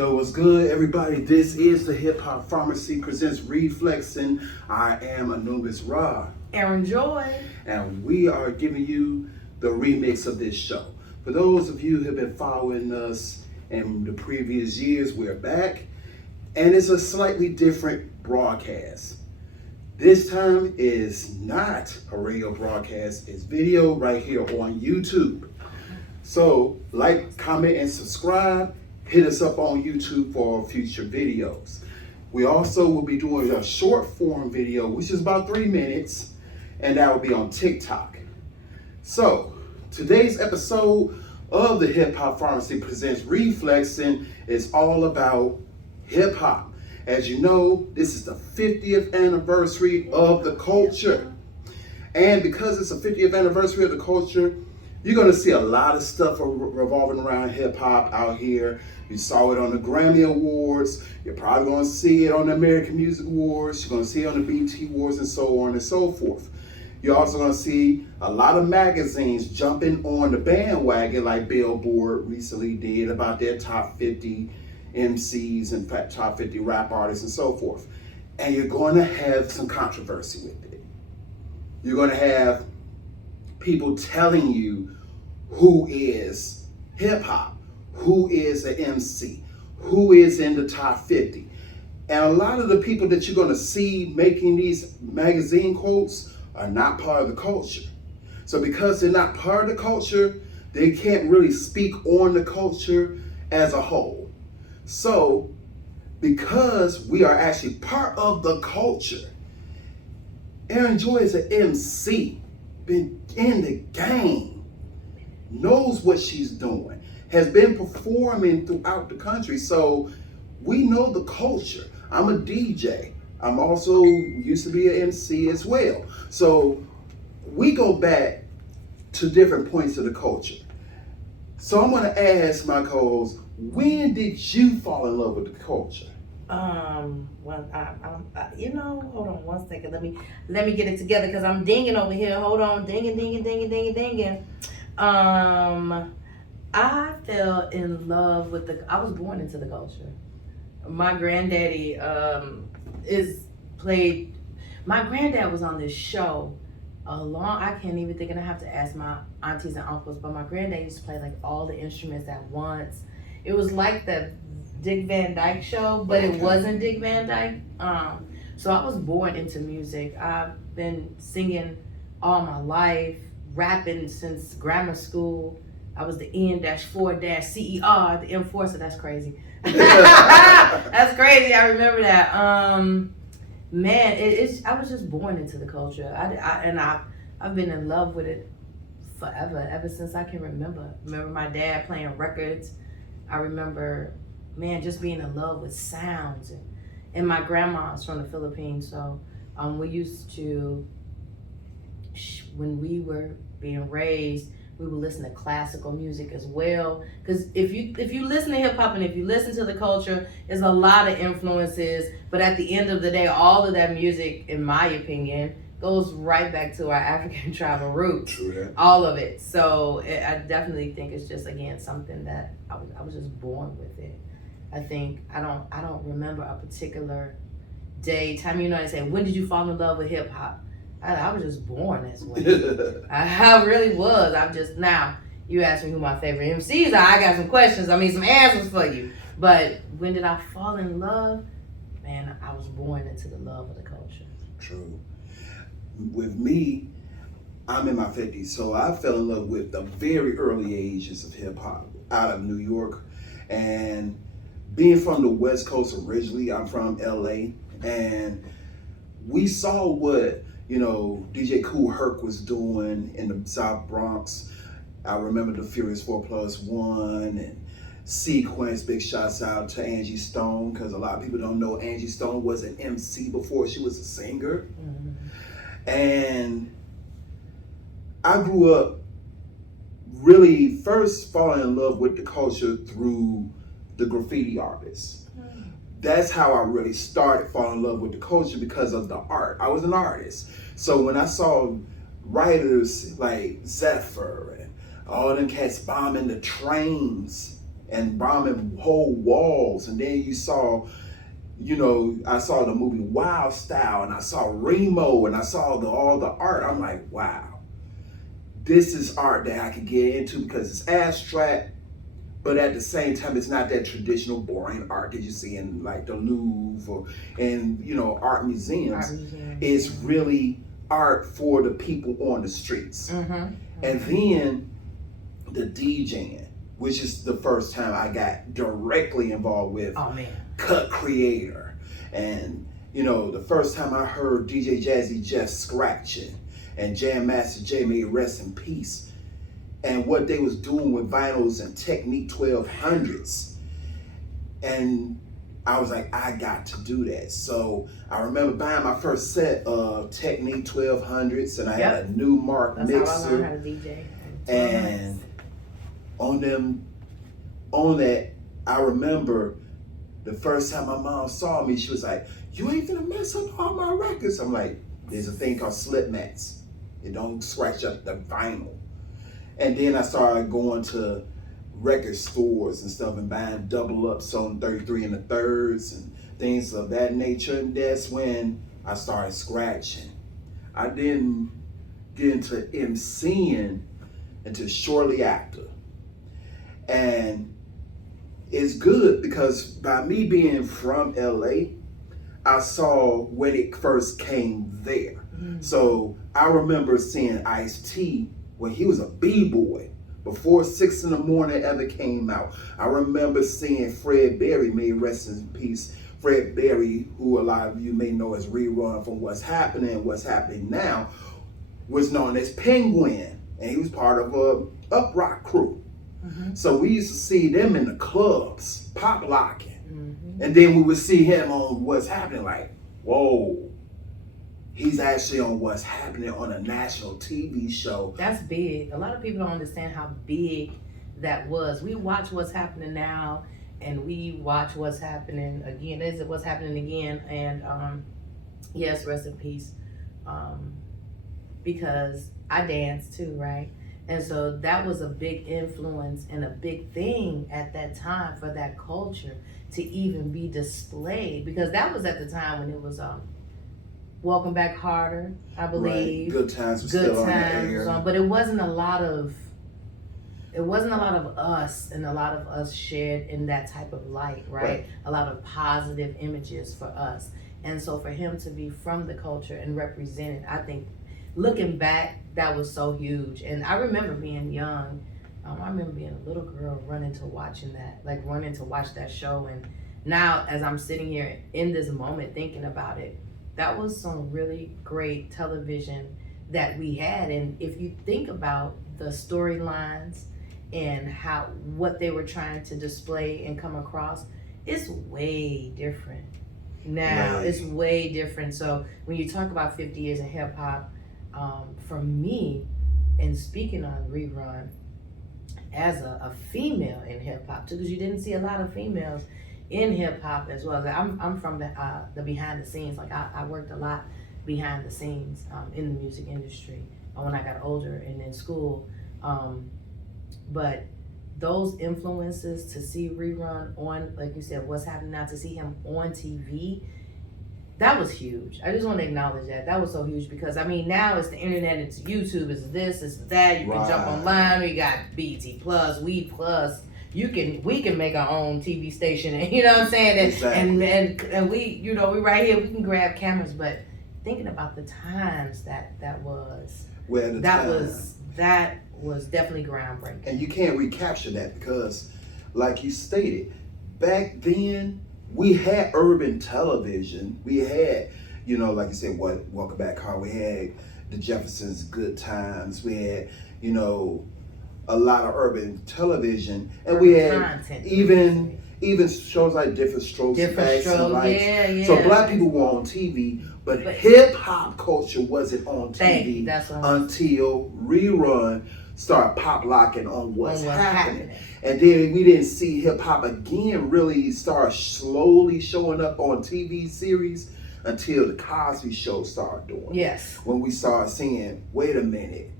Yo, what's good, everybody? This is the Hip Hop Pharmacy presents REFLEX'IN. I am Anumbus Rah. Erinjoi. And we are giving you the remix of this show. For those of you who have been following us in the previous years, we're back. And it's a slightly different broadcast. This time is not a radio broadcast, it's video right here on YouTube. So, like, comment, and subscribe. Hit us up on YouTube for future videos. We also will be doing a short form video, which is about 3 minutes, and that will be on TikTok. So, today's episode of the Hip Hop Pharmacy presents REFLEX'IN is all about hip hop. As you know, this is the 50th anniversary of the culture. And because it's the 50th anniversary of the culture, you're going to see a lot of stuff revolving around hip hop out here. You saw it on the Grammy Awards. You're probably going to see it on the American Music Awards. You're going to see it on the BET Awards and so on and so forth. You're also going to see a lot of magazines jumping on the bandwagon like Billboard recently did about their top 50 MCs and top 50 rap artists and so forth. And you're going to have some controversy with it. You're going to have people telling you who is hip hop, who is an MC, who is in the top 50. And a lot of the people that you're going to see making these magazine quotes are not part of the culture. So because they're not part of the culture, they can't really speak on the culture as a whole. So because we are actually part of the culture, Erinjoi is an MC, been in the game, knows what she's doing, has been performing throughout the country. So we know the culture. I'm a DJ. I'm also used to be an MC as well. So we go back to different points of the culture. So I'm gonna ask my co-host, when did you fall in love with the culture? Well, hold on one second. Let me get it together because I'm dinging over here. Hold on, dinging. I fell in love with I was born into the culture. My granddaddy my granddad was on this show I can't even think, and I have to ask my aunties and uncles, but my granddad used to play like all the instruments at once. It was like the Dick Van Dyke show, but It wasn't Dick Van Dyke. So I was born into music. I've been singing all my life, rapping since grammar school. I was the N-4-CER, the enforcer. That's crazy. That's crazy. I remember that. I was just born into the culture. I've been in love with it forever, ever since I can remember. Remember my dad playing records. I remember, just being in love with sounds. And my grandma's from the Philippines, so we used to, when we were being raised, we would listen to classical music as well. Because if you listen to hip hop and if you listen to the culture, there's a lot of influences. But at the end of the day, all of that music, in my opinion, goes right back to our African tribal roots. True that. All of it. So I definitely think it's just, again, something that I was just born with it. I think I don't remember a particular day, time. They say, when did you fall in love with hip hop? I was just born this way. I really was. Now, you asked me who my favorite MCs are. I got some questions. Some answers for you. But when did I fall in love? Man, I was born into the love of the culture. True. With me, I'm in my 50s, so I fell in love with the very early ages of hip hop out of New York. And being from the West Coast originally, I'm from LA, and we saw what DJ Kool Herc was doing in the South Bronx. I remember the Furious 4+1 and Sequence. Big shouts out to Angie Stone, because a lot of people don't know Angie Stone was an MC before she was a singer. Mm-hmm. And I grew up really first falling in love with the culture through the graffiti artists. That's how I really started falling in love with the culture, because of the art. I was an artist. So when I saw writers like Zephyr and all them cats bombing the trains and bombing whole walls. And then you saw, you know, I saw the movie Wild Style, and I saw Remo, and I saw all the art. I'm like, wow, this is art that I could get into because it's abstract, but at the same time, it's not that traditional boring art that you see in like the Louvre or in, you know, art museums. It's really art for the people on the streets. And then the DJing, which is the first time I got directly involved with Cut Creator. And, you know, the first time I heard DJ Jazzy Jeff scratching and Jam Master Jay, may rest in peace, and what they was doing with vinyls and Technique 1200s. And I was like, I got to do that. So I remember buying my first set of Technique 1200s, and I had a new Mark mixer. That's how I learned how to DJ. And on that, I remember the first time my mom saw me, she was like, you ain't gonna mess up all my records. I'm like, there's a thing called slip mats. It don't scratch up the vinyl. And then I started going to record stores and stuff and buying double ups on 33 and the thirds and things of that nature. And that's when I started scratching. I didn't get into MCing until shortly after. And it's good because by me being from LA, I saw when it first came there. So I remember seeing Ice-T when he was a B-boy before 6 in the Morning ever came out. I remember seeing Fred Berry, may rest in peace. Fred Berry, who a lot of you may know as Rerun from What's Happening Now, was known as Penguin, and he was part of a Up Rock crew. So we used to see them in the clubs, pop locking. And then we would see him on What's Happening, like, whoa, he's actually on What's Happening on a national TV show. That's big. A lot of people don't understand how big that was. We watch What's Happening Now, and we watch What's Happening Again. Is it What's Happening Again? And yes, rest in peace. Because I dance too, right? And so that was a big influence and a big thing at that time for that culture to even be displayed, because that was at the time when it was Welcome Back Harder, I believe. Right. Good Times was still on the air. But it wasn't a lot of us, and a lot of us shared in that type of light, right? A lot of positive images for us. And so for him to be from the culture and represent it, I think looking back, that was so huge. And I remember being young. I remember being a little girl running to watch that show. And now as I'm sitting here in this moment thinking about it, that was some really great television that we had. And if you think about the storylines and what they were trying to display and come across, it's way different now. Right. It's way different. So when you talk about 50 years in hip hop, for me, and speaking on Rerun, as a female in hip hop too, because you didn't see a lot of females in hip hop as well. I'm from the behind the scenes. Like I worked a lot behind the scenes in the music industry when I got older and in school. But those influences, to see Rerun on, like you said, What's Happening Now, to see him on TV, that was huge. I just want to acknowledge that. That was so huge because, I mean, now it's the internet, it's YouTube, it's this, it's that. You can jump online. We got BET Plus, We Plus. We can make our own TV station, and you know what I'm saying? Exactly. And we, you know, we right here, we can grab cameras, but thinking about the times that was, that was definitely groundbreaking. And you can't recapture that because, like you stated, back then, we had urban television. We had, you know, like you said, Welcome Back Hard. We had the Jeffersons' Good Times. We had, you know, a lot of urban television, and we had even shows like Different Strokes, Facts and Lights. Yeah. So black people were on TV, but hip hop culture wasn't on TV until Rerun started pop locking on what's happening. And then we didn't see hip hop again really start slowly showing up on TV series until the Cosby Show started doing it. Yes. When we started seeing, wait a minute,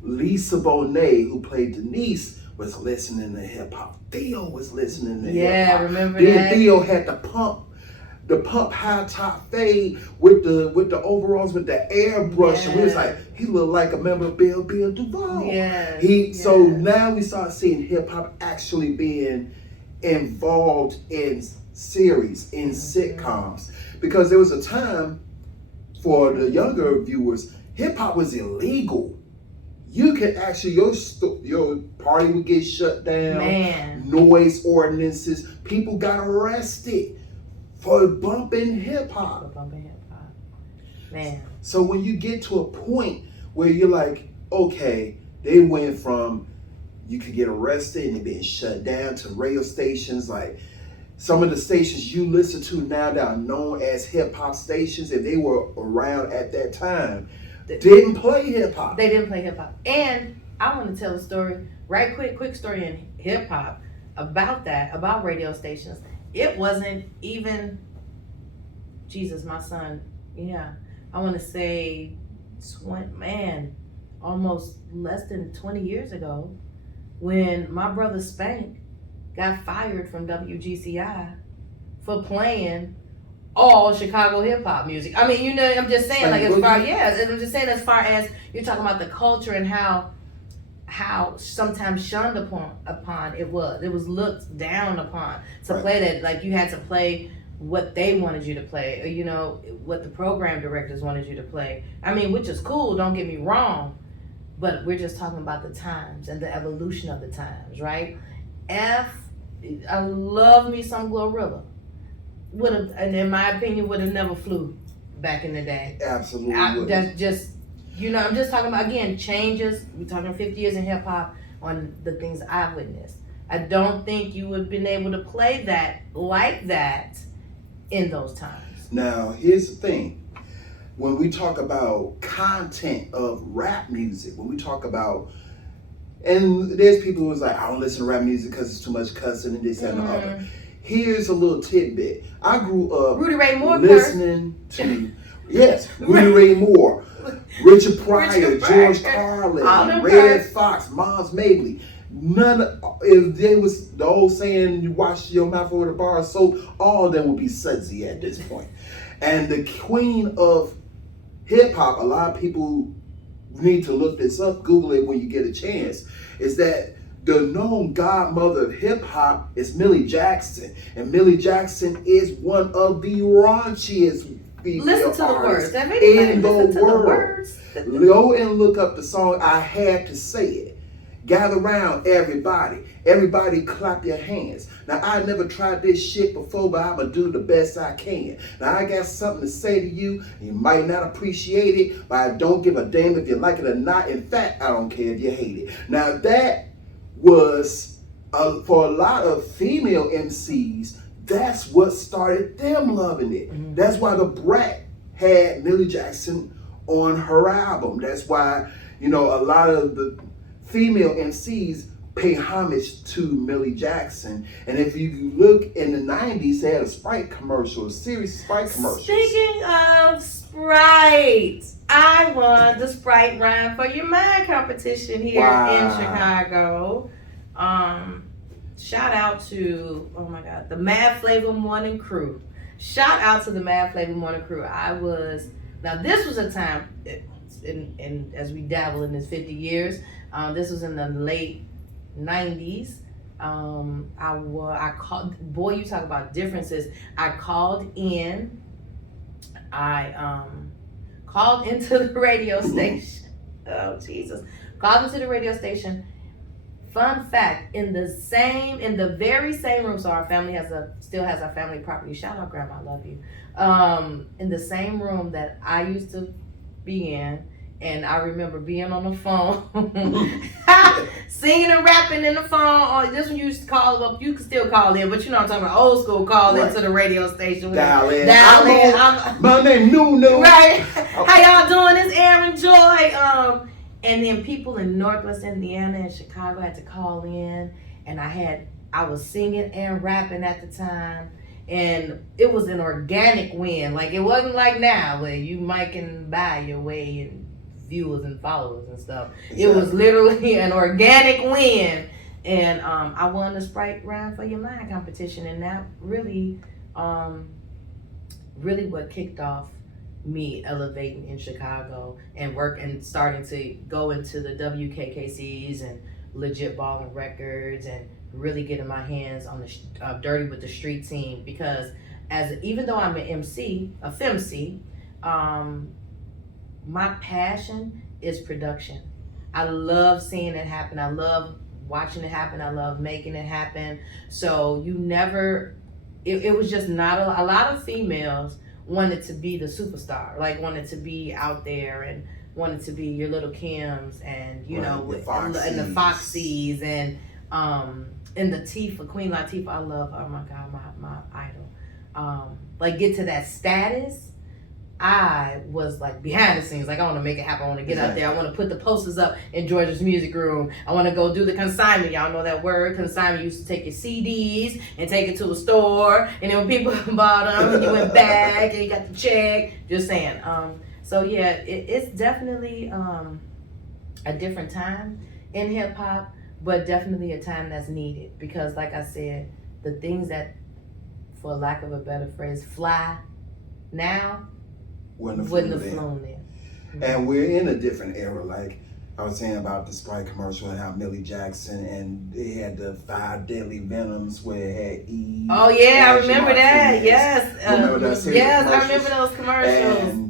Lisa Bonet, who played Denise, was listening to hip hop. Theo was listening to hip Yeah, hop. remember Then that? Theo had the pump high top fade with the overalls with the airbrush. And we was like, he looked like a member of Bill Duval. Yes. So now we start seeing hip hop actually being involved in series, in sitcoms. Because there was a time for the younger viewers, hip hop was illegal. You could actually, your party would get shut down. Man. Noise ordinances. People got arrested for bumping hip hop. Man. So when you get to a point where you're like, okay, they went from you could get arrested and it being shut down to radio stations like some of the stations you listen to now that are known as hip hop stations, if they were around at that time, didn't play hip hop. They didn't play hip hop. And I want to tell a story, right quick story in hip hop about that, about radio stations. It wasn't even, Jesus, my son, yeah, I want to say, almost less than 20 years ago, when my brother Spank got fired from WGCI for playing all Chicago hip hop music. I mean, you know, I'm just saying, like, I'm just saying, as far as you're talking about the culture and how sometimes shunned upon it was looked down upon to play that. Like, you had to play what they wanted you to play, or, you know, what the program directors wanted you to play. I mean, which is cool, don't get me wrong, but we're just talking about the times and the evolution of the times, right? I love me some Glorilla. And in my opinion, would have never flew back in the day. Absolutely. That's just, you know, I'm just talking about, again, changes. We're talking 50 years in hip hop on the things I've witnessed. I don't think you would have been able to play that like that in those times. Now, here's the thing. When we talk about content of rap music, when we talk about, and there's people who's like, I don't listen to rap music because it's too much cussing and this and the other. Here's a little tidbit. I grew up Rudy Ray Moore listening to, Rudy Ray Moore, Richard Pryor, George Carlin, Red Fox, Mons Mabley. If there was the old saying, you wash your mouth with a bar of soap, all of them would be sudsy at this point. And the queen of hip hop, a lot of people need to look this up, Google it when you get a chance, is that the known godmother of hip hop is Millie Jackson. And Millie Jackson is one of the raunchiest female artists in the world. Go and look up the song, I Had to Say It. Gather around, everybody. Everybody clap your hands. Now, I never tried this shit before, but I'm going to do the best I can. Now, I got something to say to you. You might not appreciate it, but I don't give a damn if you like it or not. In fact, I don't care if you hate it. Now, that was, for a lot of female MCs, that's what started them loving it. That's why the Brat had Millie Jackson on her album. That's why, you know, a lot of the female MCs pay homage to Millie Jackson. And if you look in the 90s, they had a Sprite commercial, a series of Sprite commercials. Speaking of Sprite, I won the Sprite Rhyme for Your Mind competition here in Chicago. Shout out to, oh my God, the Mad Flavor Morning Crew. Shout out to the Mad Flavor Morning Crew. Now this was a time, in as we dabble in this 50 years, this was in the late 90s. I called, boy, you talk about differences. I called in, called into the radio station. Oh, Jesus. Called into the radio station. Fun fact, in the very same room, so our family still has our family property. Shout out, Grandma, I love you. In the same room that I used to be in, and I remember being on the phone, singing and rapping in the phone. This one you used to call up. You can still call in, but you know what I'm talking about, old school call into the radio station. Dial in. My name Nunu. Right. How y'all doing? It's Erinjoi. And then people in Northwest Indiana and Chicago had to call in, and I was singing and rapping at the time, and it was an organic win. Like, it wasn't like now where you might can buy your way and viewers and followers and stuff. Exactly. It was literally an organic win And I won the Sprite Round for Your Mind competition, and that really, really what kicked off me elevating in Chicago and starting to go into the WKKCs and Legit Ballin' Records and really getting my hands on the Dirty with the Street team, because even though I'm an MC, a FemC, my passion is production. I love seeing it happen. I love watching it happen. I love making it happen. So it was just not a lot of females wanted to be the superstar, like wanted to be out there and wanted to be your little Kims and and the Foxies and Latifah, Queen Latifah. I love, oh my God, my idol. Like get to that status. I was like behind the scenes, like I want to make it happen. I want to get out there. I want to put the posters up in Georgia's music room. I want to go do the consignment. Y'all know that word, consignment. You used to take your CDs and take it to a store, and then when people bought them, you went back and you got the check. Just saying. So yeah, it's definitely a different time in hip hop, but definitely a time that's needed, because, like I said, the things that, for lack of a better phrase, fly now wouldn't have flown there. Mm-hmm. And we're in a different era. Like I was saying about the Sprite commercial and how Millie Jackson, and they had the 5 deadly venoms where it had Eve. Oh yeah, I remember that. Yes. Remember that series? Yes, I remember those commercials. And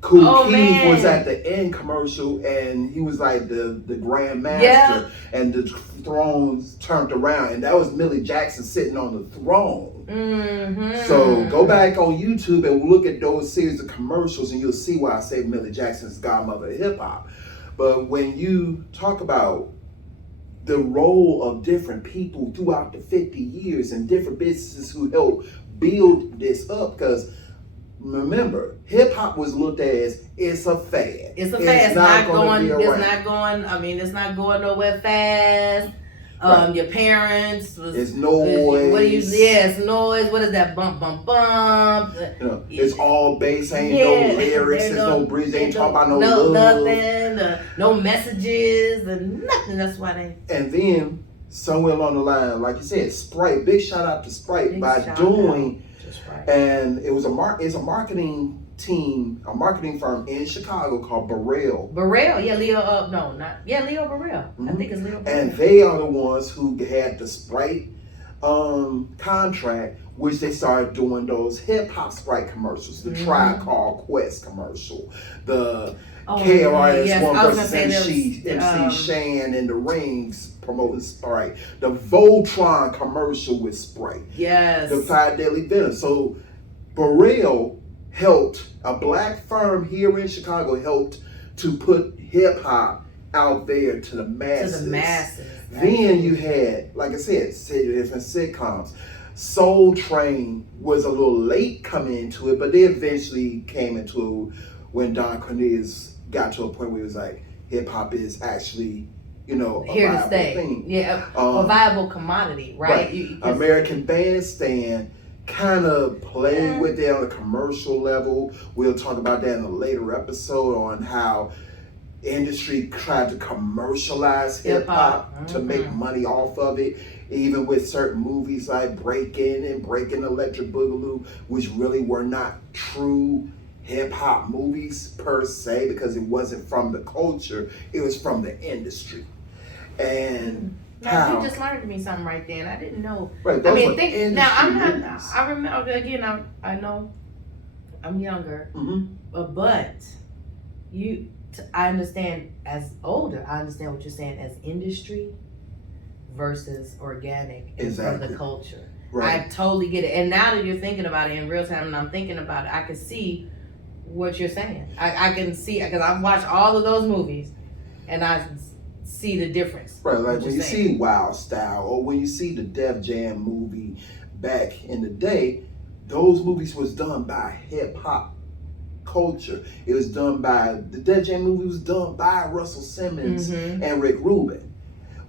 Kool Keith was at the end commercial, and he was like the Grand Master, and the thrones turned around, and that was Millie Jackson sitting on the throne. Mm-hmm. So go back on YouTube and look at those series of commercials, and you'll see why I say Millie Jackson's godmother of hip hop. But when you talk about the role of different people throughout the 50 years and different businesses who helped build this up, because remember, hip hop was looked at as it's a fad. It's a fad. It's not going nowhere fast. Right. Your parents was. It's noise. It's noise. What is that? Bump, bump, bump. It's all bass. Ain't no lyrics. There's no bridge. They ain't talking about no love. Nothing. No messages and nothing. That's why they. And then somewhere along the line, like you said, Sprite. Big shout out to Sprite and it was it's a marketing team, a marketing firm in Chicago called Burrell. Leo Burrell. Mm-hmm. I think it's Leo Burrell. And they are the ones who had the Sprite contract, which they started doing those hip hop Sprite commercials, the Tribe Called Quest commercial, the KRS-One versus MC Shan in the rings promoting Sprite, the Voltron commercial with Sprite, the 5 Deadly Venoms. So Burrell helped, a black firm here in Chicago helped to put hip hop out there to the masses. Then you had, like I said, different sitcoms. Soul Train was a little late coming into it, but they eventually came into it when Don Cornelius got to a point where he was like, hip hop is actually, a here viable to stay. thing. Yeah, a viable commodity, right? American Bandstand kind of played with it on a commercial level. We'll talk about that in a later episode on how industry tried to commercialize hip hop to make money off of it, even with certain movies like Breakin' and Breakin' Electric Boogaloo, which really were not true hip hop movies per se, because it wasn't from the culture, it was from the industry. And you just learned me something right there, and I didn't know. Right, I remember again. I know I'm younger, but I understand as older. I understand what you're saying as industry versus organic from the culture. Right. I totally get it. And now that you're thinking about it in real time, and I'm thinking about it, I can see what you're saying. I can see, because I've watched all of those movies, and I see the difference. Right, like when you see Wild Style, or when you see the Def Jam movie back in the day, those movies was done by hip hop culture. It was done by, the Def Jam movie was done by Russell Simmons and Rick Rubin.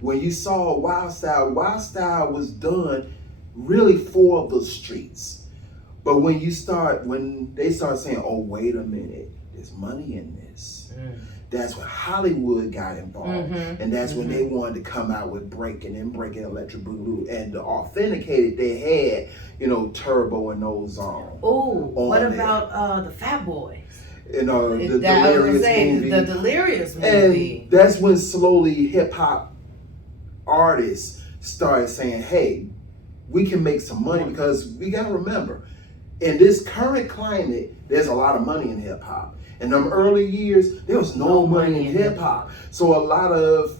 When you saw Wild Style was done really for the streets. But when they start saying, oh, wait a minute, there's money in this. that's when Hollywood got involved. Mm-hmm. And that's when they wanted to come out with breaking Electric Boogaloo. And the authenticated, they had, you know, Turbo and Ozone. Oh, what about the Fat Boys? You know, the Delirious movie. The Delirious movie. And that's when slowly hip hop artists started saying, hey, we can make some money, because we got to remember, in this current climate, there's a lot of money in hip hop. In them early years, there was no money in hip hop. So a lot of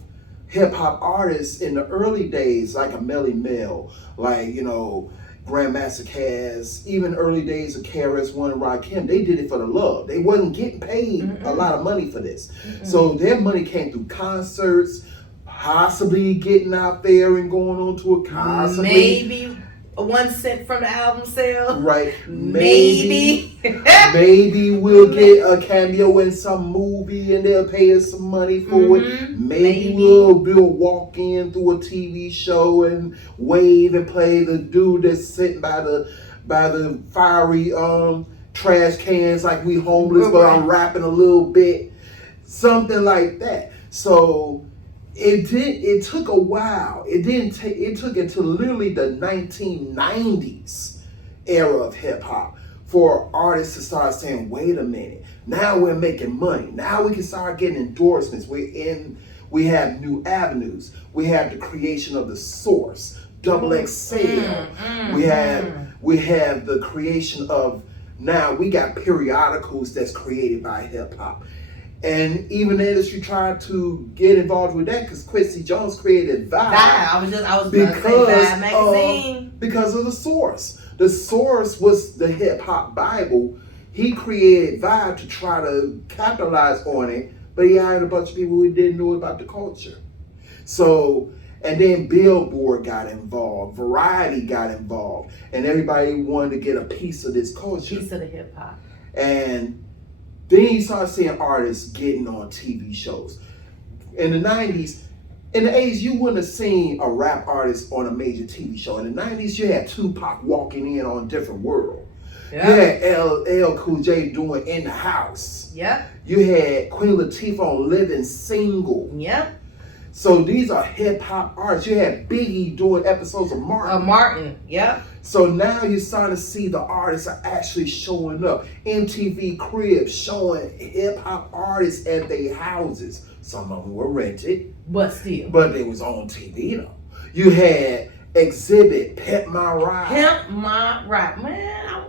hip hop artists in the early days, like a Melly Mel, like, you know, Grandmaster Caz, even early days of KRS-One and Rakim, they did it for the love. They wasn't getting paid a lot of money for this. So their money came through concerts, possibly getting out there and going on to a concert. Maybe 1 cent from the album sale. Right. Maybe. Maybe we'll get a cameo in some movie and they'll pay us some money for it. Maybe we'll walk in through a TV show and wave and play the dude that's sitting by the fiery trash cans like we homeless, but I'm rapping a little bit. Something like that. So it took a while. It took until literally the 1990s era of hip hop for artists to start saying, wait a minute, now we're making money. Now we can start getting endorsements. We have new avenues. We have the creation of the Source, XXL. We have the creation of, now we got periodicals that's created by hip hop. And even the industry tried to get involved with that because Quincy Jones created Vibe. I was Vibe magazine. Because of the Source. The Source was the hip hop Bible. He created Vibe to try to capitalize on it, but he hired a bunch of people who didn't know about the culture. So, and then Billboard got involved, Variety got involved, and everybody wanted to get a piece of this culture. Piece of the hip hop. And then you start seeing artists getting on TV shows. In the 90s, in the 80s, you wouldn't have seen a rap artist on a major TV show. In the 90s, you had Tupac walking in on Different World. Yep. You had LL Cool J doing In the House. Yep. You had Queen Latifah on Living Single. Yep. So these are hip hop artists. You had Biggie doing episodes of Martin. Martin, yep. So now you're starting to see the artists are actually showing up. MTV Cribs showing hip hop artists at their houses. Some of them were rented. But still. But they was on TV though. You had Exhibit, Pimp My Ride. Pimp My Ride. Man,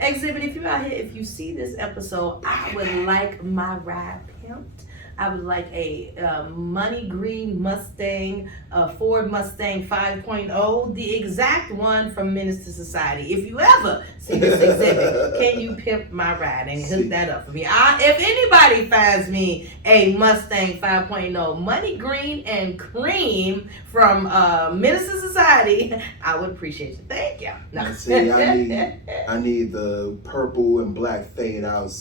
Exhibit, if you're out here, if you see this episode, I would like my ride pimped. I would like a money green Mustang, a Ford Mustang 5.0, the exact one from Menace to Society. If you ever see this exhibit, can you pimp my ride and hook that up for me? If anybody finds me a Mustang 5.0, money green and cream from Menace to Society, I would appreciate you. Thank you. No. See, I need the purple and black fade out.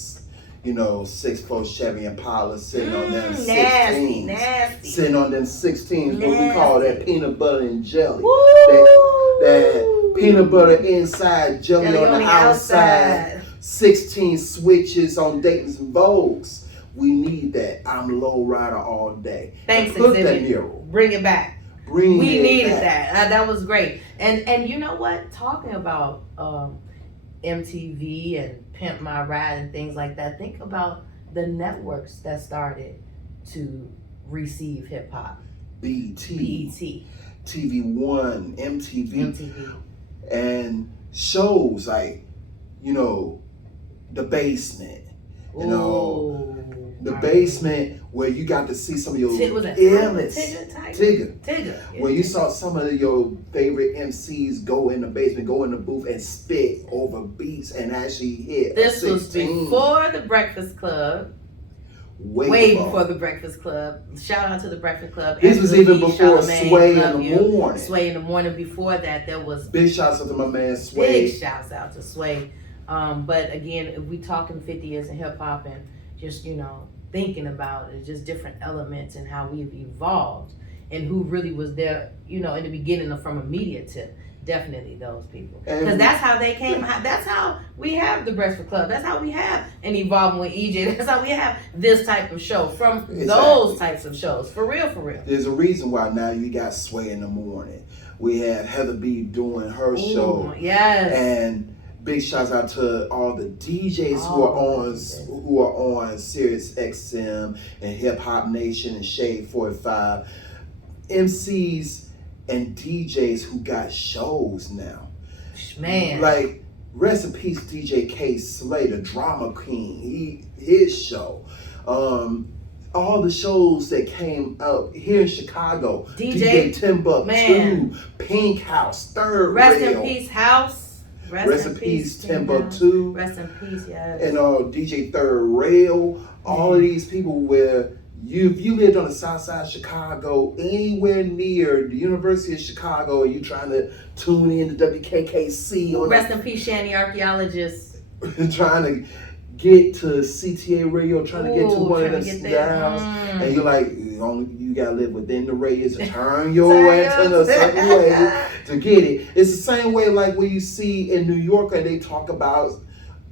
6'4" Chevy Impala sitting on them 16s. Nasty. Sitting on them 16s, what we call that peanut butter and jelly. Woo! That peanut butter inside, jelly on the outside. 16 switches on Dayton's and Vogues. We need that. I'm low rider all day. Thanks, put that Exhibit. mural. Bring it back. We needed that. That was great. And you know what? Talking about MTV and Pimp My Ride and things like that. Think about the networks that started to receive hip hop. BET, TV One, MTV, and shows like The Basement. The Basement, where you got to see some of your illness. Tigger. Yeah, where you saw some of your favorite MCs go in the basement, go in the booth and spit over beats and actually hit. This was before the Breakfast Club. Way before the Breakfast Club. Shout out to the Breakfast Club. This was even before Sway in the Morning. Sway in the Morning. Before that, there was big shouts out to my man Sway. Big shouts out to Sway. But again, if we talking 50 years in hip hop and just thinking about it, just different elements and how we've evolved and who really was there, in the beginning from a media tip. Definitely those people. And- Because that's how they came. That's how we have the Breakfast Club. That's how we have an Evolving with EJ. That's how we have this type of show from those types of shows. For real, for real. There's a reason why now you got Sway in the morning. We have Heather B doing her show. Yes. And big shouts out to all the DJs who are on Sirius XM and Hip Hop Nation and Shade 45. MCs and DJs who got shows now. Man. Like, rest in peace, DJ K. Slay, the Drama King. His show. All the shows that came out here in Chicago. DJ Timbuktu, Pink House, Third Rest Rail. in peace, House. Rest in peace, Timbuktu. Rest in peace, yes. And DJ Third Rail. All of these people where if you lived on the south side of Chicago, anywhere near the University of Chicago, and you trying to tune in to WKKC. Rest in peace, Shanny Archaeologist. Trying to get to CTA radio, trying to get to one of them dials, and you're like, you gotta live within the radius to turn your antenna a certain way to get it. It's the same way like when you see in New York and they talk about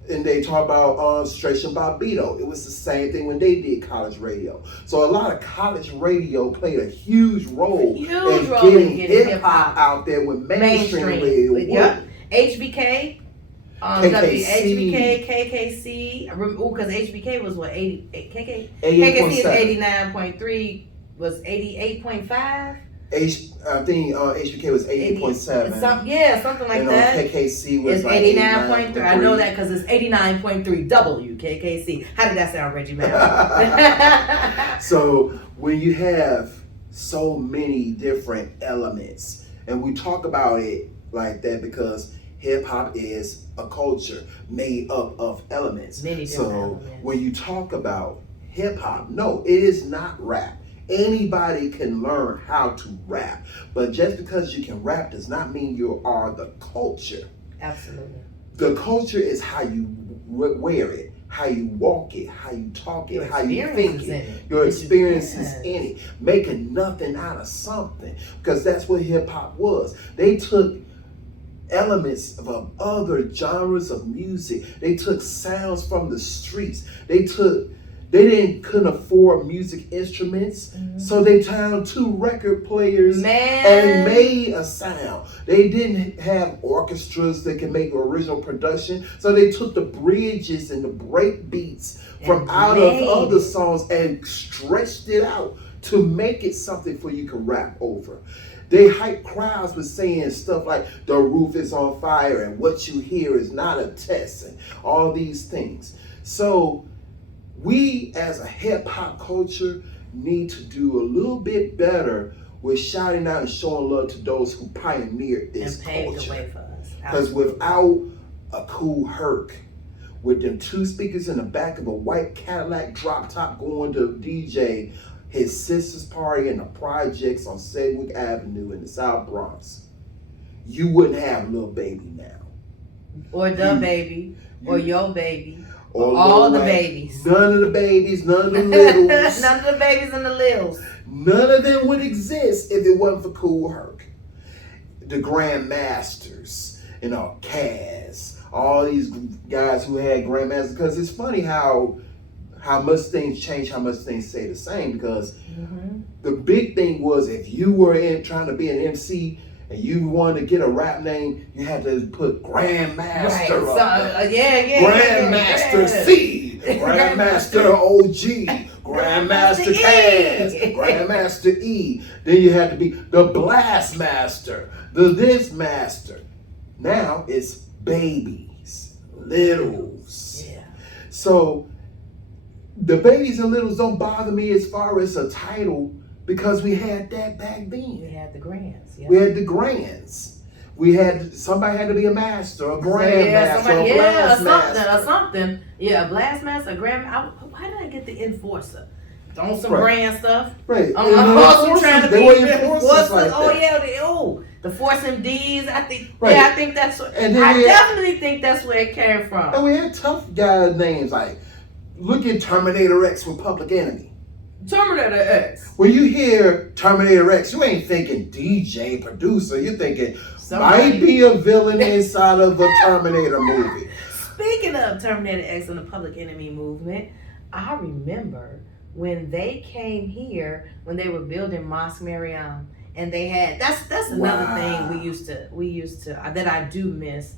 Station Bobito. It was the same thing when they did college radio. So a lot of college radio played a huge role in getting hip hop out there with mainstream radio. Yep. HBK. KKC. KKC. Because HBK was what, 88? KKC is 89.3, was 88.5? I think HBK was 80.7. Something like that. KKC was like 89.3. I know that because it's 89.3 WKKC. How did that sound, Reggie man? So when you have so many different elements, and we talk about it like that because hip hop is a culture made up of elements. Many different elements. When you talk about hip hop, no, it is not rap. Anybody can learn how to rap, but just because you can rap does not mean you are the culture. Absolutely. The culture is how you wear it, how you walk it, how you talk it, how you think it, your experiences in it, making nothing out of something, because that's what hip hop was. They took elements of other genres of music. They took sounds from the streets. They couldn't afford music instruments, so they found two record players and made a sound. They didn't have orchestras that can make original production, so they took the bridges and the break beats from out of other songs and stretched it out to make it something for you to rap over. They hype crowds with saying stuff like the roof is on fire and what you hear is not a test and all these things. So we as a hip hop culture need to do a little bit better with shouting out and showing love to those who pioneered this and paved culture. the way for us. Because without a Kool Herc, with them two speakers in the back of a white Cadillac drop top going to DJ his sister's party in the projects on Sedgwick Avenue in the South Bronx, you wouldn't have Lil Baby now. Or the baby, or your baby, or all the babies. None of the babies, none of the littles. None of the babies and the littles. None of them would exist if it wasn't for Kool Herc. The Grandmasters, Kaz, all these guys who had Grandmasters, because it's funny how much things change, how much things stay the same, because the big thing was if you were trying to be an MC and you wanted to get a rap name, you had to put Grandmaster up there. Grandmaster C, Grandmaster OG, Grandmaster Kaz, Grandmaster E. Then you had to be the Blast Master, the This Master. Now it's babies, littles. Yeah. So the babies and littles don't bother me as far as a title because we had that back then. We had the grands. Yeah. We had the grands. Somebody had to be a master, a grandmaster, a blast master. Or something. Yeah, a blast master, a grand. Why did I get the enforcer? On some grand stuff. Right. I'm also trying to be enforcers like the Force MDs. I think. Right. Yeah, I think that's what. I definitely think that's where it came from. And we had tough guy names like, look at Terminator X with Public Enemy. Terminator X. When you hear Terminator X, you ain't thinking DJ, producer. You're thinking Might be a villain inside of a Terminator movie. Speaking of Terminator X and the Public Enemy movement, I remember when they came here, when they were building Mosque Mariam, and they had that's another thing we used to that I do miss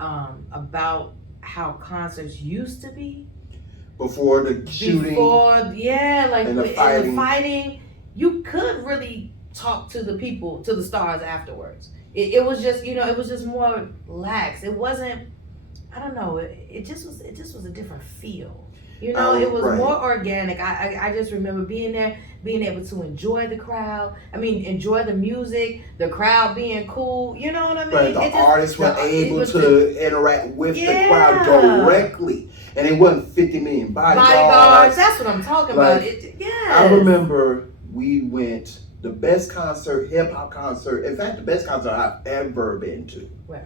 about how concerts used to be. Before the shooting. And the fighting, you could really talk to the people, to the stars afterwards. It was just, it was just more lax. It wasn't, I don't know, it just was a different feel. It was more organic. I just remember being there, being able to enjoy the crowd. I mean, enjoy the music, the crowd being cool. You know what I mean? Right, the artists were able to interact with the crowd directly. And it wasn't 50 million bodyguards. That's what I'm talking about. I remember we went, the best concert, hip hop concert, in fact, the best concert I've ever been to. Right.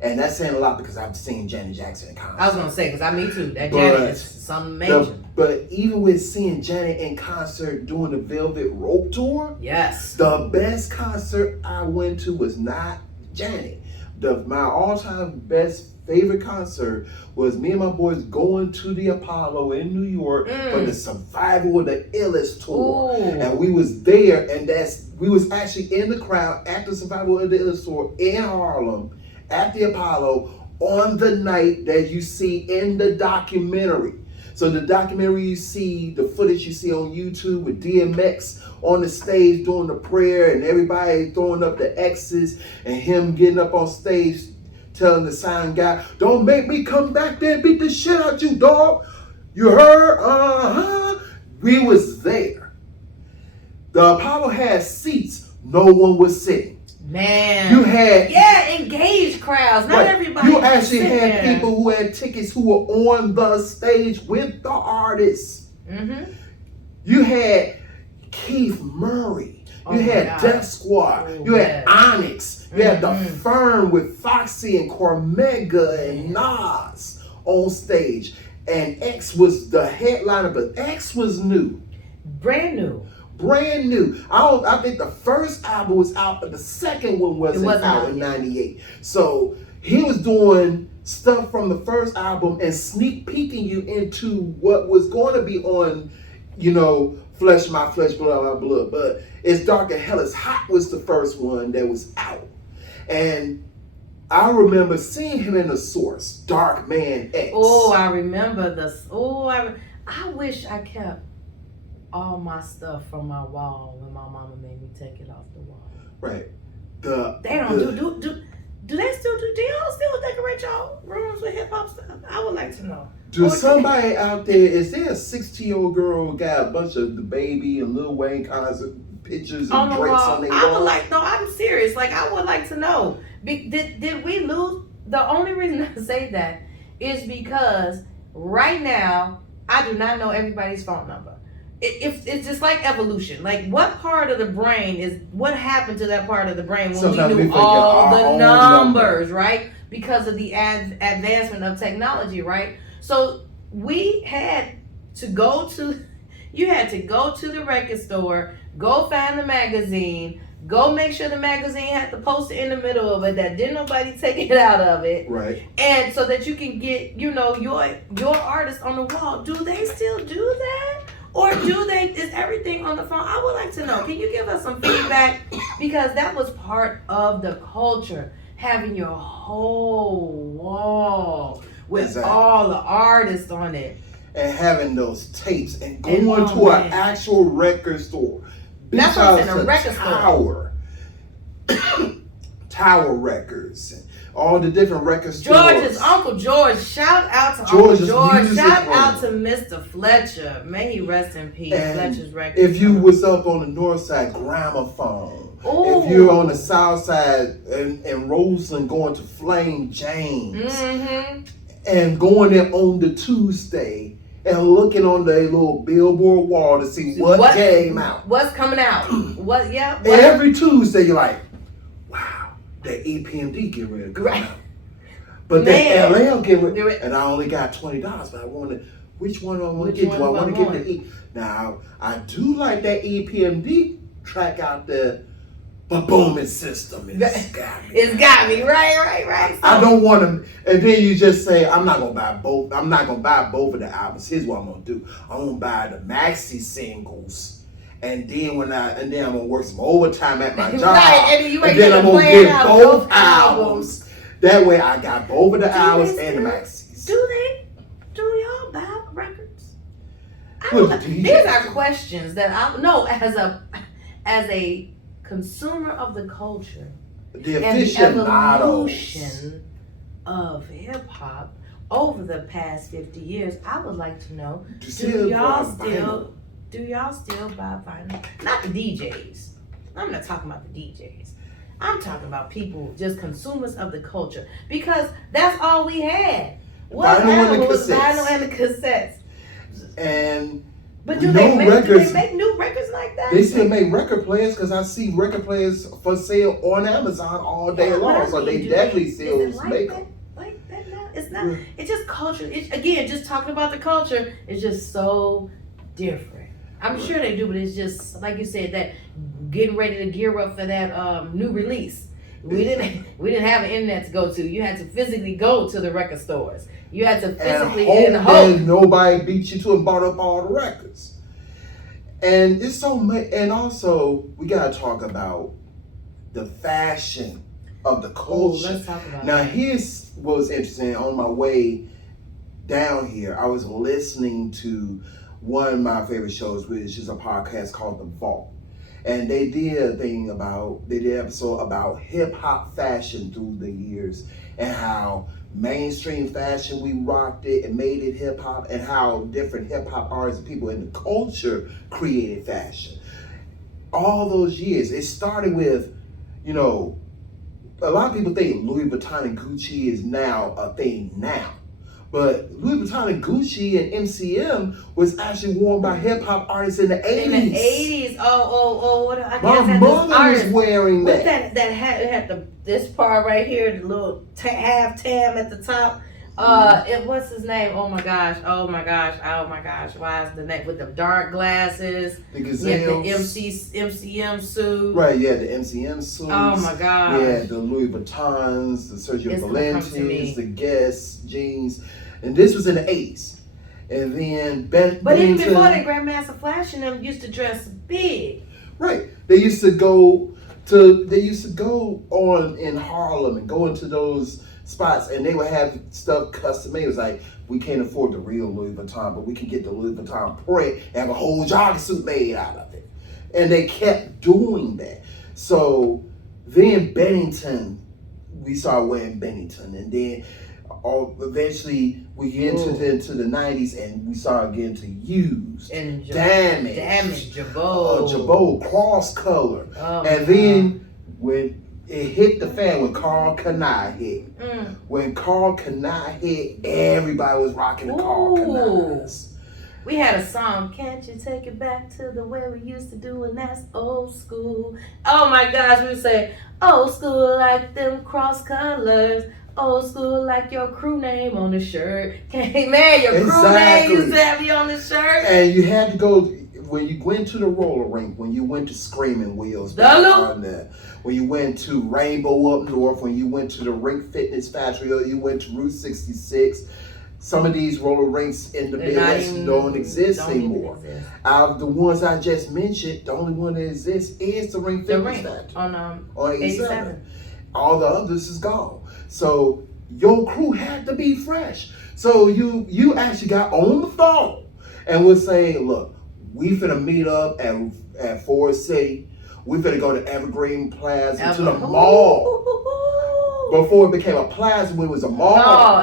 And that's saying a lot because I've seen Janet Jackson in concert. I was going to say, because me too. That Janet is something major. But even with seeing Janet in concert doing the Velvet Rope Tour, yes, the best concert I went to was not Janet. My all-time best favorite concert was me and my boys going to the Apollo in New York for the Survival of the Illest tour. Ooh. And we was there, and we was actually in the crowd at the Survival of the Illest tour in Harlem at the Apollo on the night that you see in the documentary. So the documentary, you see the footage you see on YouTube with DMX on the stage doing the prayer and everybody throwing up the X's and him getting up on stage telling the sound guy, "Don't make me come back there and beat the shit out you, dog. You heard? We was there. The Apollo had seats no one was sitting. Man, you had engaged crowds. Not everybody. You actually had people who had tickets who were on the stage with the artists. Mm-hmm. You had Keith Murray. You had Death Squad. You had Onyx. You had The Firm with Foxy and Cormega and Nas on stage. And X was the headliner, but X was new. Brand new. I think the first album was out, but the second one wasn't out in 98. So he was doing stuff from the first album and sneak peeking you into what was going to be on, Flesh My Flesh, Blood My Blood. But It's Dark and Hell Is Hot was the first one that was out. And I remember seeing him in The Source, Dark Man X. Oh, I remember this. I wish I kept all my stuff from my wall when my mama made me take it off the wall. Right. Do y'all still decorate y'all rooms with hip hop stuff? I would like to know. Somebody out there, is there a 16-year-old girl who got a bunch of the Baby and Lil Wayne concert pictures and drinks on their wall? I'm serious. I would like to know. Did we lose? The only reason I say that is because right now I do not know everybody's phone number. It's just like evolution. What part of the brain what happened to that part of the brain when Sometimes we knew all the numbers, right? Because of the advancement of technology, right? So you had to go to the record store, go find the magazine, go make sure the magazine had the poster in the middle of it that didn't nobody take it out of it. Right. And so that you can get, your artist on the wall. Do they still do that? Or is everything on the phone? I would like to know. Can you give us some feedback? Because that was part of the culture. Having your whole wall with all the artists on it. And having those tapes and going to an actual record store. That's what I'm saying, a record store. Tower Records and all the different record stores. Uncle George. Shout out to Uncle George. Shout out to Mr. Fletcher. May he rest in peace. And Fletcher's record. If you was up on the north side, Gramophone. Ooh. If you're on the south side and Roseland, going to Flame James. Mm-hmm. And going there on the Tuesday and looking on the little billboard wall to see what came out. What's coming out. Every Tuesday you're like, wow, that EPMD get ready to come out. But that LL get ready, and I only got $20, but I wanted, which one do I want to get? Do I want to get the E? Now, I do like that EPMD track out there, booming system is got me. It's got me, right. So, I don't want to, and then you just say, I'm not gonna buy both of the albums. Here's what I'm gonna do. I'm gonna buy the maxi singles, and then I'm gonna work some overtime at my job, right, and then I'm gonna get both albums. That way, I got both of the albums and the maxis. Do y'all buy records? Look, These are questions that I know as a consumer of the culture the and the aficionados. evolution of hip hop over the past 50 years. I would like to know: do y'all still buy vinyl? Not the DJs. I'm not talking about the DJs. I'm talking about people, just consumers of the culture, because that's all we had. What was vinyl and the cassettes? And but do they make new records like that? They still make record players, because I see record players for sale on Amazon all day long. So they definitely still make them. Like that now? It's not. It's just culture. Again, just talking about the culture is just so different. I'm sure they do, but it's just like you said, that getting ready to gear up for that new release. We didn't have an internet to go to. You had to physically go to the record stores. You had to physically and hope nobody beat you to and bought up all the records. And it's so much. And also, we gotta talk about the fashion of the culture. Let's talk about now, here's what was interesting. On my way down here, I was listening to one of my favorite shows, which is a podcast called The Vault. And they did an episode about hip hop fashion through the years, and how mainstream fashion, we rocked it and made it hip hop, and how different hip hop artists and people in the culture created fashion. All those years, it started with, a lot of people think Louis Vuitton and Gucci is now a thing now. But Louis Vuitton and Gucci and MCM was actually worn by hip hop artists in the 80s. In the 80s, what I my mother was wearing that. What's that had this part right here, the little half tam at the top. What's his name? Oh my gosh! Why is the neck with the dark glasses? The Gazelles. The MCM suit. Right, yeah, the MCM suits. Oh my gosh. Yeah, the Louis Vuittons, the Sergio Valenti's, the Guess jeans, and this was in the 80s. And then But even before that, Grandmaster Flash and them used to dress big. Right, they used to go on in Harlem and go into those spots, and they would have stuff custom made. It was like, we can't afford the real Louis Vuitton, but we can get the Louis Vuitton print and have a whole jogging suit made out of it. And they kept doing that. So then Bennington, we started wearing Bennington, and then eventually we get into the 90s, and we started getting to used and damaged, Jabot, cross color, and then when it hit the fan, when Carl Kanai hit. When Carl Kanai hit, everybody was rocking the Carl Kanais. We had a song, can't you take it back to the way we used to do, and that's old school. Oh my gosh, we would say, old school like them cross colors, old school like your crew name on the shirt. Man, your crew name used to have you on the shirt. And you had to go, when you went to the roller rink, when you went to Screaming Wheels, when you went to Rainbow up north, when you went to the Rink Fitness Factory, or you went to Route 66, some of these roller rinks in the Midwest don't exist anymore. Out of the ones I just mentioned, the only one that exists is the Rink Fitness Factory on 87. All the others is gone. So your crew had to be fresh. So you actually got on the phone and was saying, look, we finna meet up at Forest City. We finna go to Evergreen Plaza, to the mall. Before it became a plaza, when it was a mall,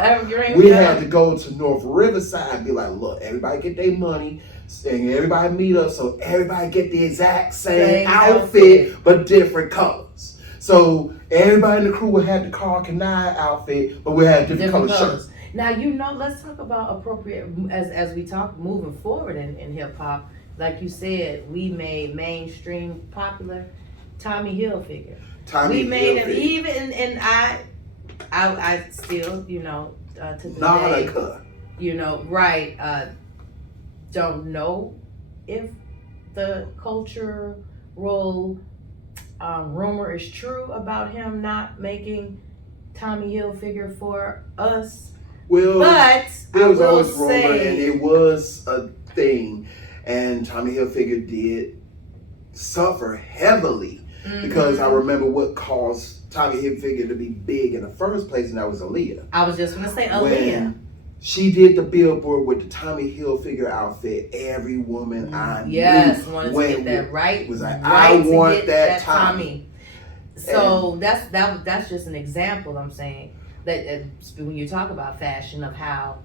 we had to go to North Riverside and be like, look, everybody get their money, and everybody meet up, so everybody get the exact same outfit, but different colors. So everybody in the crew would have the Carl Kanai outfit, but we had different color shirts. Now, let's talk about appropriate, as we talk moving forward in hip hop. Like you said, we made mainstream popular Tommy Hilfiger. We made him even, and I still, to this day, don't know if the cultural rumor is true about him not making Tommy Hilfiger for us. Well, But there was I will always rumor, say, and it was a thing, and Tommy Hilfiger did suffer heavily because I remember what caused Tommy Hilfiger to be big in the first place, and that was Aaliyah. I was just gonna say Aaliyah. When she did the billboard with the Tommy Hilfiger outfit, every woman I yes, knew wanted to get that right. was like, right I want that Tommy. So that's just an example. I'm saying that when you talk about fashion, of how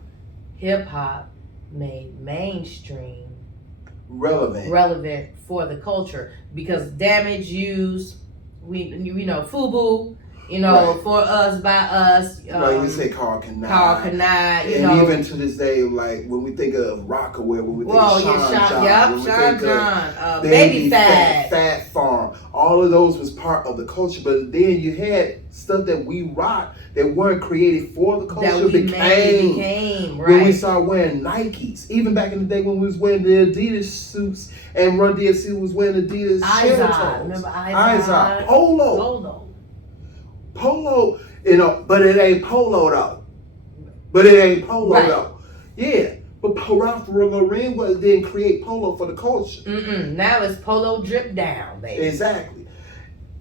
hip hop made mainstream relevant for the culture, because Damage used FUBU, Right. for us, by us. Like we say Carl Kanai. And even to this day, like when we think of Rockaway, when we think of Sean John, yep, when we Sean think John, of Baby Fat. Fat Farm, all of those was part of the culture. But then you had stuff that we rocked that weren't created for the culture, that we became right. When we started wearing Nikes, even back in the day when we was wearing the Adidas suits, and Run DMC was wearing Adidas Izod, remember Izod, Polo, but it ain't Polo though. Right. Though. Yeah, but Ralph Lauren didn't create Polo for the culture. Now it's Polo drip down, baby. Exactly.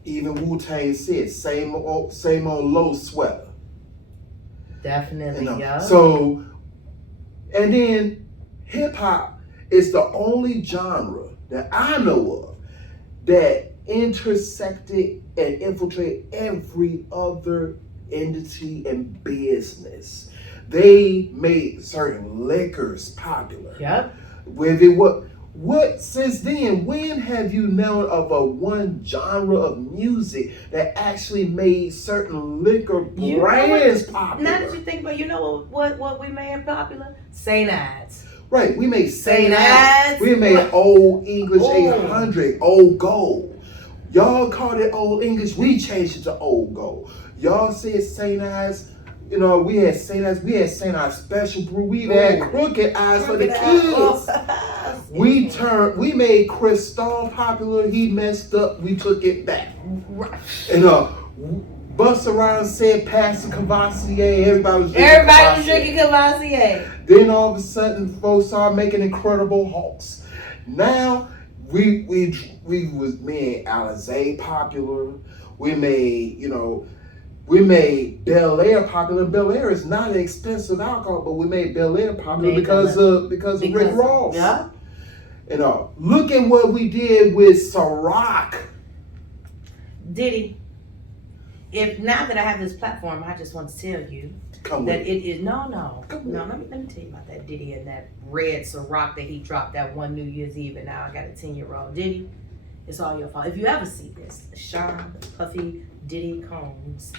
Even Wu-Tang said same old low sweater. Definitely, yeah. So, and then hip hop is the only genre that I know of that intersected and infiltrated every other entity and business. They made certain liquors popular. Yep. What since then, when have you known of a one genre of music that actually made certain liquor brands popular? Now that you think about, what we made popular? St. Ides. Right, we made St. Ides. We made Old English 800, Old Gold. Y'all called it Old English, we changed it to Old Gold. Y'all said St. Ides. We had St. Ides. We had St. Ides Special Brew. We had Crooked Eyes for the kids. We made Cristal popular. He messed up. We took it back. And Bust Around said pass the Cavassier. Everybody was drinking Cavassier. Then all of a sudden, folks started making Incredible Hulks. Now we made Alizé popular. We made Bel Air popular. Bel Air is not an expensive alcohol, but we made Bel Air popular because of Rick Ross. Yeah. Look at what we did with Ciroc. Diddy. Now that I have this platform, I just want to tell you that it is no. Let me tell you about that Diddy and that red Ciroc that he dropped that one New Year's Eve, and now I got a 10-year-old. Diddy, it's all your fault. If you ever see this, Sean Puffy Diddy Combs,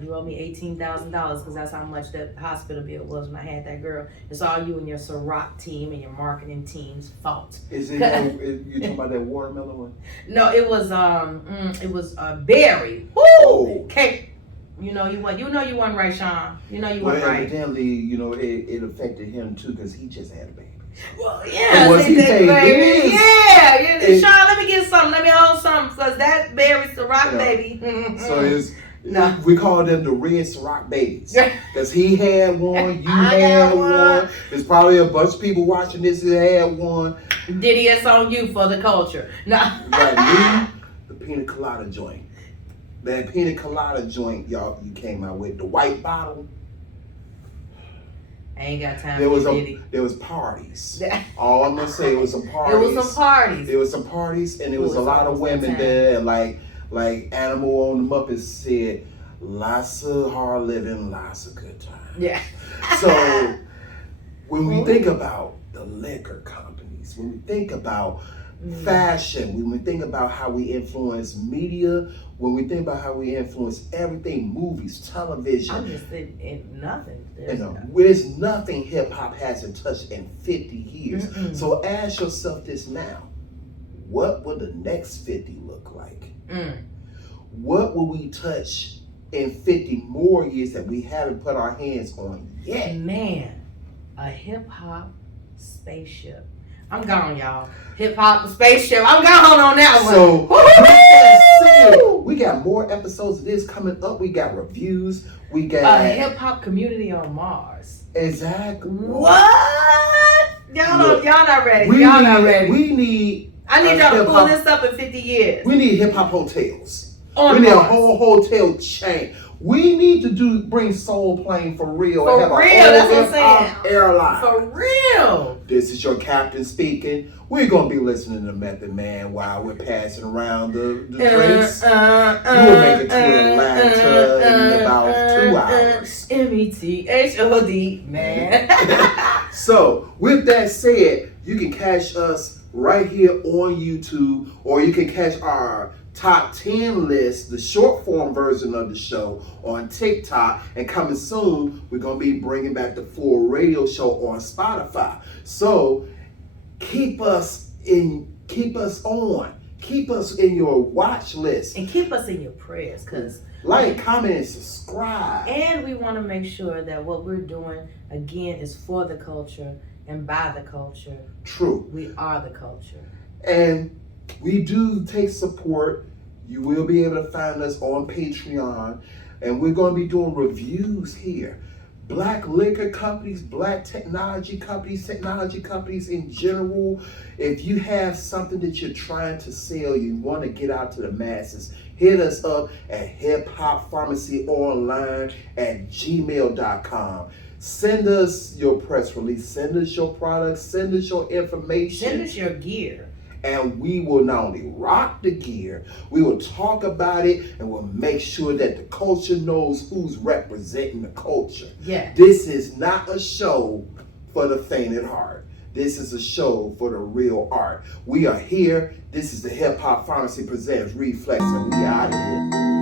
you owe me $18,000 because that's how much that hospital bill was when I had that girl. It's all you and your Ciroc team and your marketing team's fault. Is it you talking about that watermelon one? No, it was berry. Woo! Oh. Okay. You weren't right, Sean. You weren't right. Evidently, it affected him too because he just had a baby. Well, yeah. Was he paid bills? Yeah. Sean, let me get something. Let me hold something because that berry Ciroc baby. So we call them the red Ciroc babies. Because he had one, you had one. There's probably a bunch of people watching this that had one. Diddy, it's on you for the culture. No. Right, the pina colada joint. That pina colada joint, y'all, you came out with the white bottle. I ain't got time There for was parties. All I'm gonna say, it was some parties. It was some parties. There was some parties, and there was a lot of women there, like Animal on the Muppets said, lots of hard living, lots of good time. Yeah. So when we think about the liquor companies, when we think about fashion, when we think about how we influence media, when we think about how we influence everything, movies, television. I'm just thinking nothing. There's nothing hip hop hasn't touched in 50 years. So ask yourself this now. What will the next 50 look like? What will we touch in 50 more years that we haven't put our hands on yet? Man, a hip hop spaceship. I'm gone, y'all. Hip hop spaceship. I'm gone on that one. So saying, we got more episodes of this coming up. We got reviews. We got a hip hop community on Mars. Exactly. What? Y'all not ready. We Y'all need, not ready. I need y'all to pull this up in 50 years. We need hip hop hotels. On we need Mars. a whole hotel chain. We need to bring Soul Plane for real. For and have real, a that's whole what I'm saying. airline. For real. This is your captain speaking. We're gonna be listening to Method Man while we're passing around the drinks. You will make it to Atlanta in about 2 hours. METHOD, man. So, with that said, you can catch us right here on YouTube, or you can catch our top 10 list, the short form version of the show, on TikTok. And coming soon, we're going to be bringing back the full radio show on Spotify. So keep us on. Keep us in your watch list. And keep us in your prayers, because like, comment, and subscribe. And we want to make sure that what we're doing, again, is for the culture and by the culture. True. We are the culture. And we do take support. You will be able to find us on Patreon. And we're going to be doing reviews here. Black liquor companies, black technology companies in general. If you have something that you're trying to sell, you want to get out to the masses, hit us up at hiphopharmacyonline@gmail.com. Send us your press release, send us your products, send us your information. Send us your gear. And we will not only rock the gear, we will talk about it, and we'll make sure that the culture knows who's representing the culture. Yeah. This is not a show for the faint at heart. This is a show for the real art. We are here. This is the Hip Hop Pharmacy presents Reflex, and we out of here.